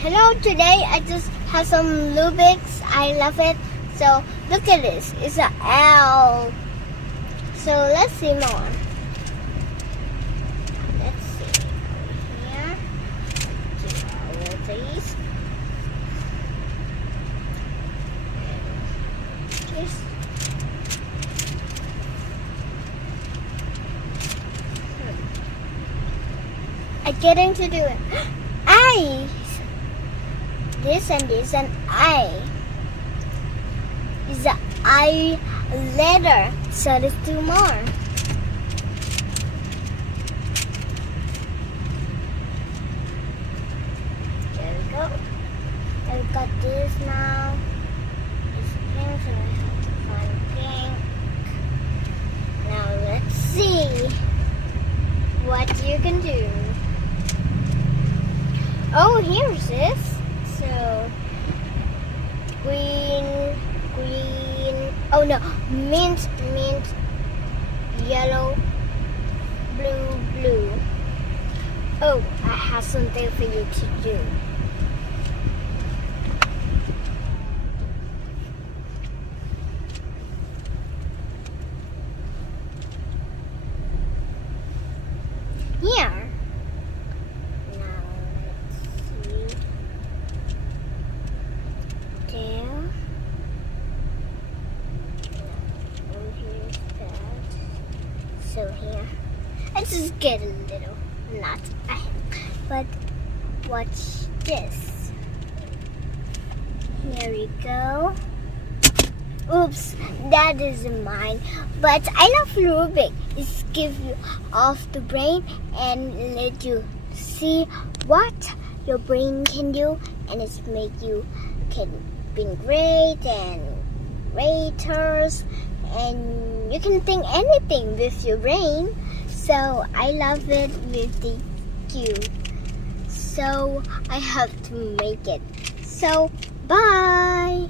Hello, today I just have some Rubik's. I love it. So look at this. It's an L. So let's see more. Let's see here. Do all of these. Just I'm getting to do it. Eyes. This and this and I. Is the I letter. So let's do more. There we go. I've got this now. It's pink, so I have to find pink. Now let's see what you can do. Oh, here's this. So green, oh no, mint, yellow, blue. Oh, I have something for you to do. Here. So here, I just get a little knot, but watch this. Here we go. Oops, that isn't mine. But I love Rubik. It gives you off the brain and let you see what your brain can do, and it's make you can be great and greaters, and you can think anything with your brain. So I love it with the cube. So I have to make it. So bye.